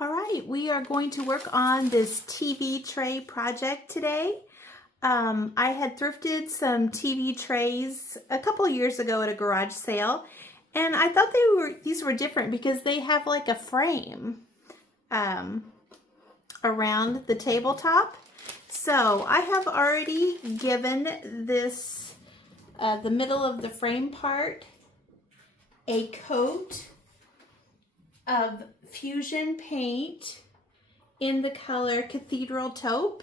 All right, we are going to work on this TV tray project today. I had thrifted some TV trays a couple years ago at a garage sale, and I thought these were different because they have like a frame around the tabletop. So I have already given this, the middle of the frame part, a coat of fusion paint in the color Cathedral Taupe.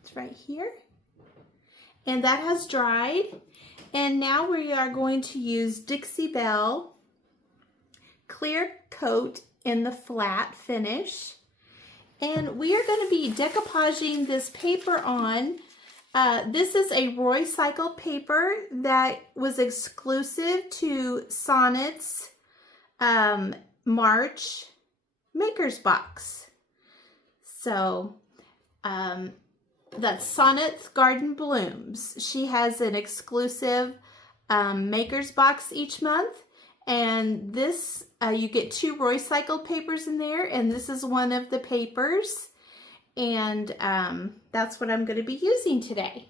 It's right here. And that has dried. And now we are going to use Dixie Belle clear coat in the flat finish. And we are going to be decoupaging this paper on. This is a Roycycled paper that was exclusive to Sonnet's March Maker's Box. So that's Sonnet's Garden Blooms. She has an exclusive Maker's Box each month, and this you get 2 Roycycled papers in there, and this is one of the papers, and that's what I'm going to be using today.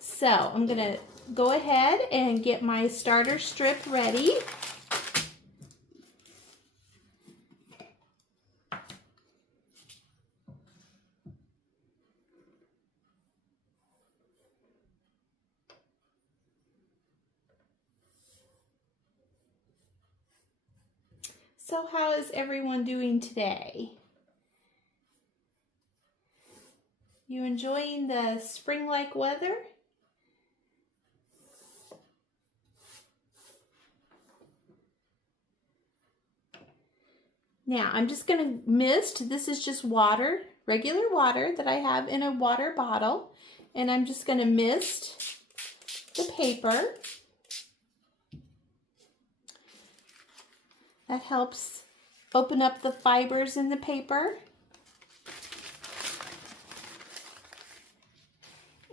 So I'm going to go ahead and get my starter strip ready. So how is everyone doing today? You enjoying the spring-like weather? Now I'm just going to mist. This is just water, regular water that I have in a water bottle, and I'm just going to mist the paper. That helps open up the fibers in the paper.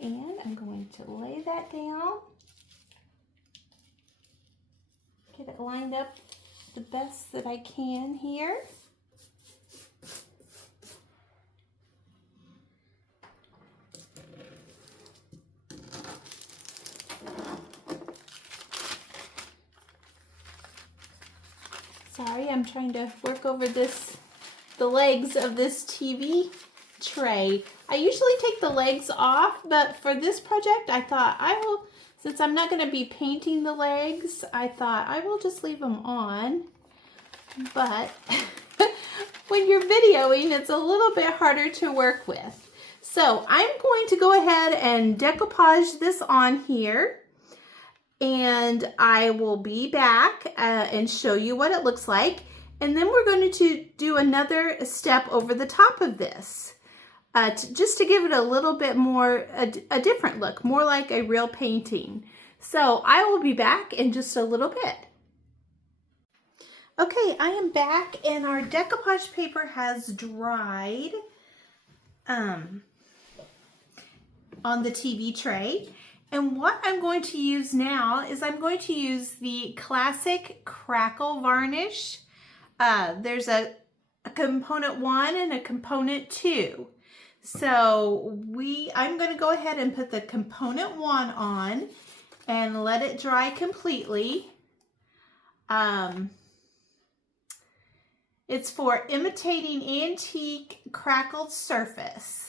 And I'm going to lay that down. Get it lined up the best that I can here. Sorry, I'm trying to work over the legs of this TV tray. I usually take the legs off, but for this project, I thought I will, since I'm not going to be painting the legs, I thought I will just leave them on. But when you're videoing, it's a little bit harder to work with. So I'm going to go ahead and decoupage this on here. And I will be back and show you what it looks like. And then we're going to do another step over the top of this, just to give it a little bit more, a different look, more like a real painting. So I will be back in just a little bit. Okay, I am back and our decoupage paper has dried on the TV tray. And what I'm going to use now is I'm going to use the Classic Crackle varnish. There's a component 1 and a component 2. So I'm going to go ahead and put the component 1 on and let it dry completely. It's for imitating antique crackled surface.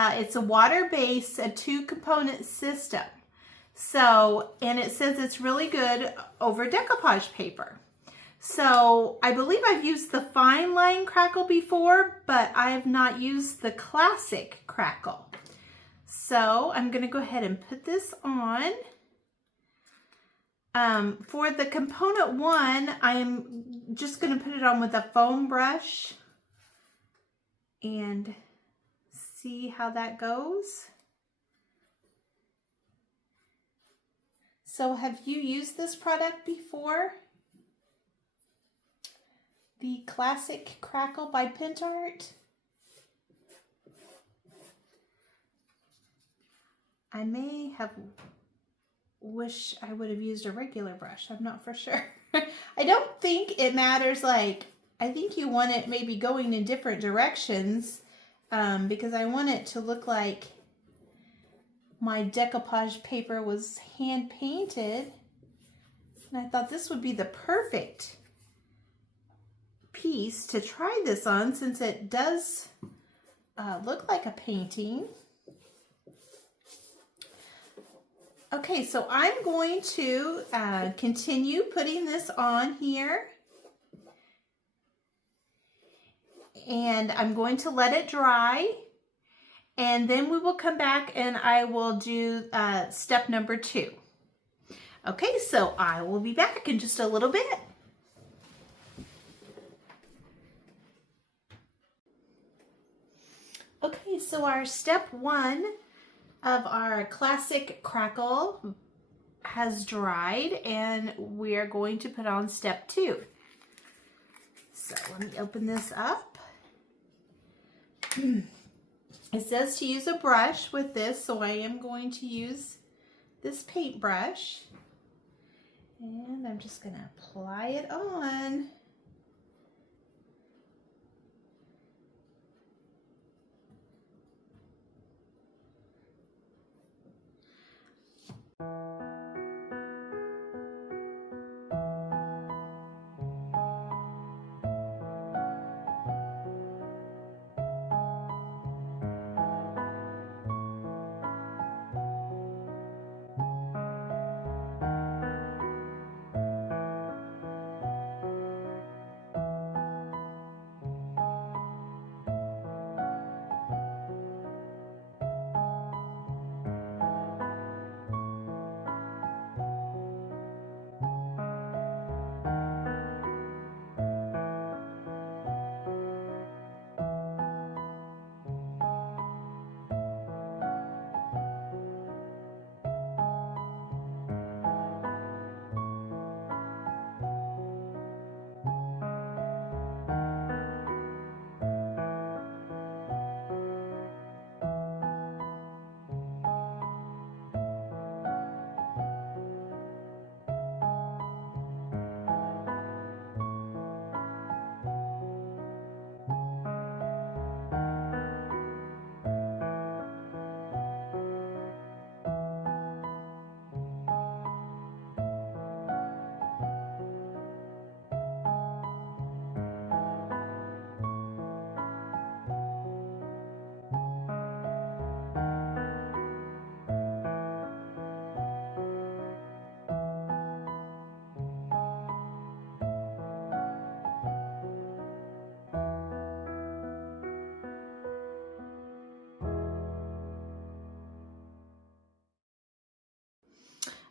It's a water-based, a 2-component system. So, and it says it's really good over decoupage paper. So, I believe I've used the fine line crackle before, but I have not used the Classic Crackle. So, I'm going to go ahead and put this on. For the component 1, I'm just going to put it on with a foam brush and see how that goes. So have you used this product before? The Classic Crackle by Pentart. I may have wish I would have used a regular brush. I'm not for sure. I don't think it matters like I think you want it maybe going in different directions because I want it to look like my decoupage paper was hand painted. And I thought this would be the perfect piece to try this on since it does look like a painting. Okay, so I'm going to continue putting this on here. And I'm going to let it dry. And then we will come back and I will do step number 2. Okay, so I will be back in just a little bit. Okay, so our step 1 of our Classic Crackle has dried and we are going to put on step 2. So let me open this up. It says to use a brush with this, so I am going to use this paintbrush. And I'm just going to apply it on.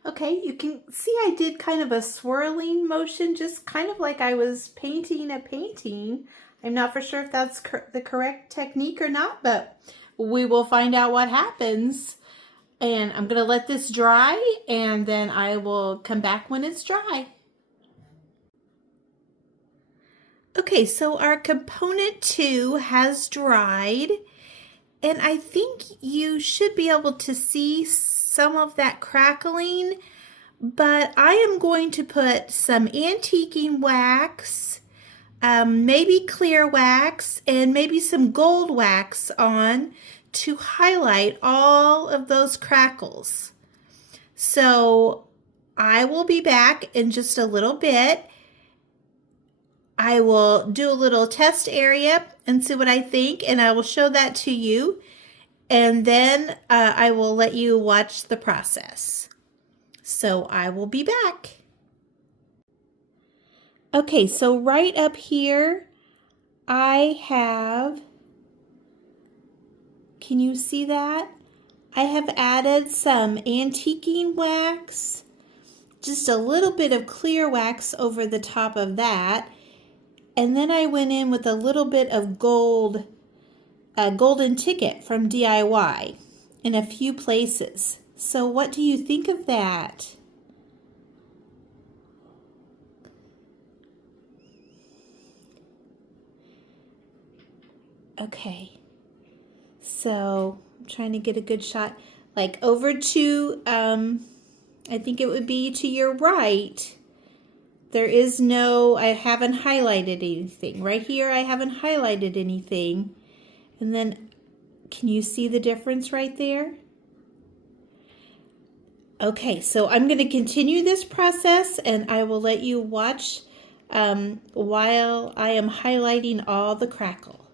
Okay, you can see I did kind of a swirling motion, just kind of like I was painting a painting. I'm not for sure if that's the correct technique or not, but we will find out what happens. And I'm going to let this dry, and then I will come back when it's dry. Okay, so our component 2 has dried, and I think you should be able to see some of that crackling, but I am going to put some antiquing wax, maybe clear wax, and maybe some gold wax on to highlight all of those crackles. So I will be back in just a little bit. I will do a little test area and see what I think, and I will show that to you. And then I will let you watch the process. So I will be back. Okay, so right up here, I have, can you see that? I have added some antiquing wax, just a little bit of clear wax over the top of that. And then I went in with a little bit of gold, a golden ticket from DIY in a few places. So what do you think of that? Okay, so I'm trying to get a good shot, like over to, I think it would be to your right. There is no, I haven't highlighted anything. Right here I haven't highlighted anything. And then, can you see the difference right there? Okay, so I'm going to continue this process and I will let you watch while I am highlighting all the crackle.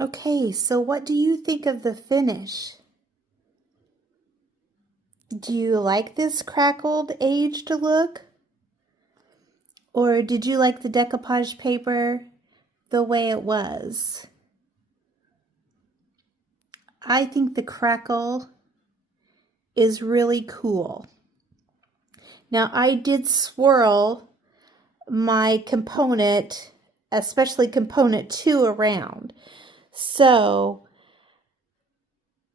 Okay, so what do you think of the finish? Do you like this crackled, aged look? Or did you like the decoupage paper the way it was? I think the crackle is really cool. Now I did swirl my component, especially component 2, around. So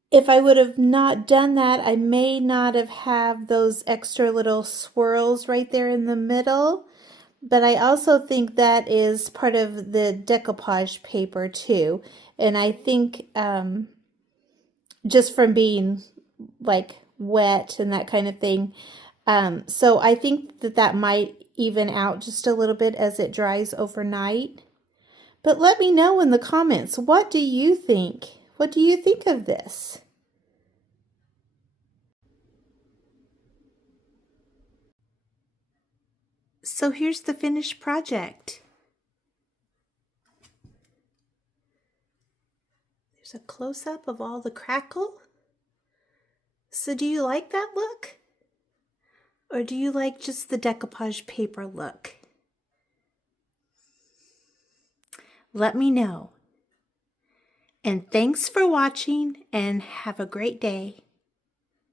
if I would have not done that, I may not have those extra little swirls right there in the middle. But I also think that is part of the decoupage paper too. And I think just from being like wet and that kind of thing. So I think that might even out just a little bit as it dries overnight. But let me know in the comments, what do you think? What do you think of this? So here's the finished project. There's a close-up of all the crackle. So do you like that look? Or do you like just the decoupage paper look? Let me know. And thanks for watching and have a great day.